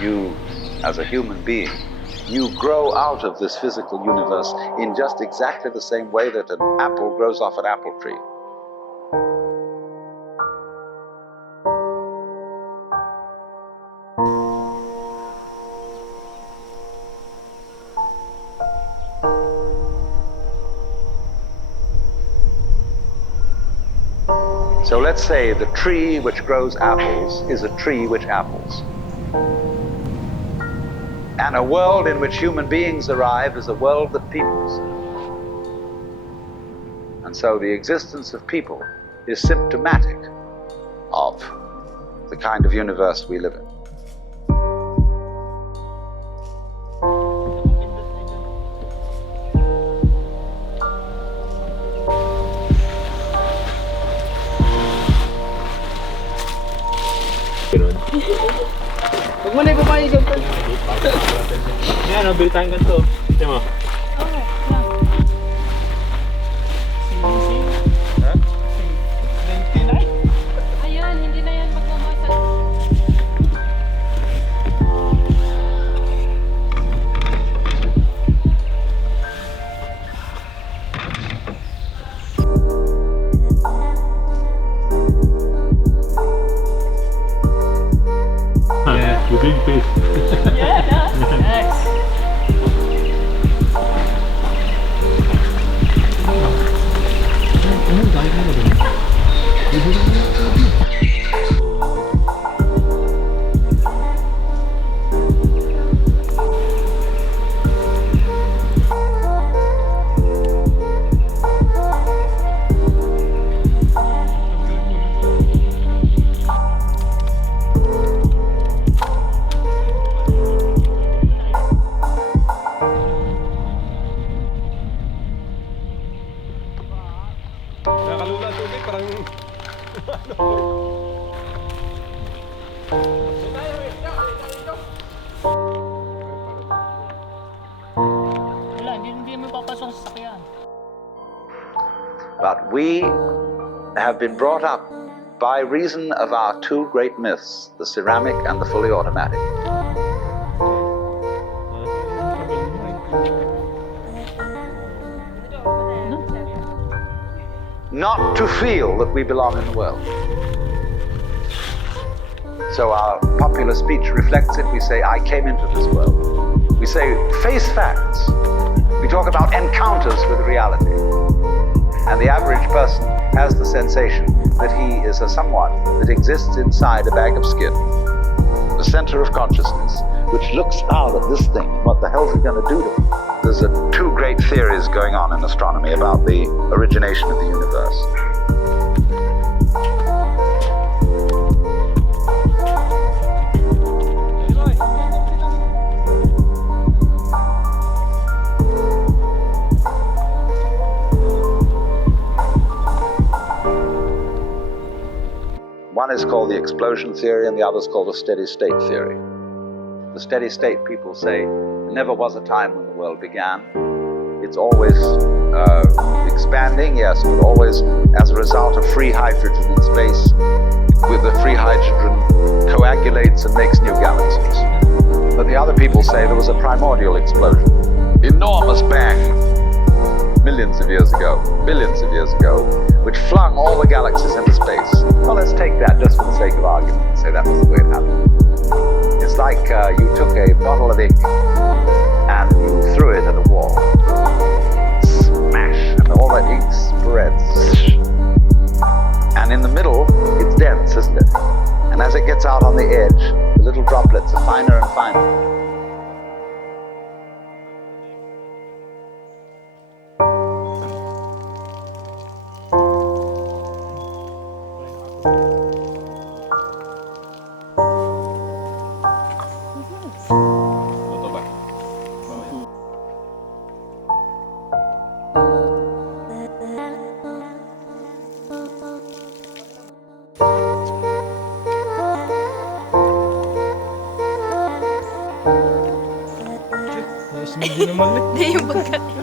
You, as a human being, you grow out of this physical universe in just exactly the same way that an apple grows off an apple tree. So let's say the tree which grows apples is a tree which apples. And a world in which human beings arrive is a world that peoples. And so the existence of people is symptomatic of the kind of universe we live in. Huwag mo na ipapayin ka. Yan, bili tayong ganito. Tignan mo. Okay, yeah. Ha? 99? Ayan, hindi na yan magmamasal. Yeah, the big fish. Yeah, nice. Nakalula tubig, parang Wala, hindi mo papasok sa sakyan. But we have been brought up by reason of our two great myths, the ceramic and the fully automatic. Not to feel that we belong in the world. So our popular speech reflects it. We say, I came into this world. We say, face facts. We talk about encounters with reality. And the average person has the sensation that he is a someone that exists inside a bag of skin, the center of consciousness, which looks out at this thing. What the hell is he going to do to it? There's two great theories going on in astronomy about the origination of the universe. One is called the explosion theory and the other is called the steady state theory. The steady state people say there never was a time when the world began. It's always expanding, yes, but always as a result of free hydrogen in space. With the free hydrogen coagulates and makes new galaxies. But the other people say there was a primordial explosion. Enormous bang, millions of years ago, billions of years ago, which flung all the galaxies into space. Well, let's take that just for the sake of argument and say that was the way it happened. It's like you took a bottle of ink and you threw it at a wall. Smash! And all that ink spreads. And in the middle, it's dense, isn't it? And as it gets out on the edge, the little droplets are finer and finer. Hindi naman Hindi yung pagkain.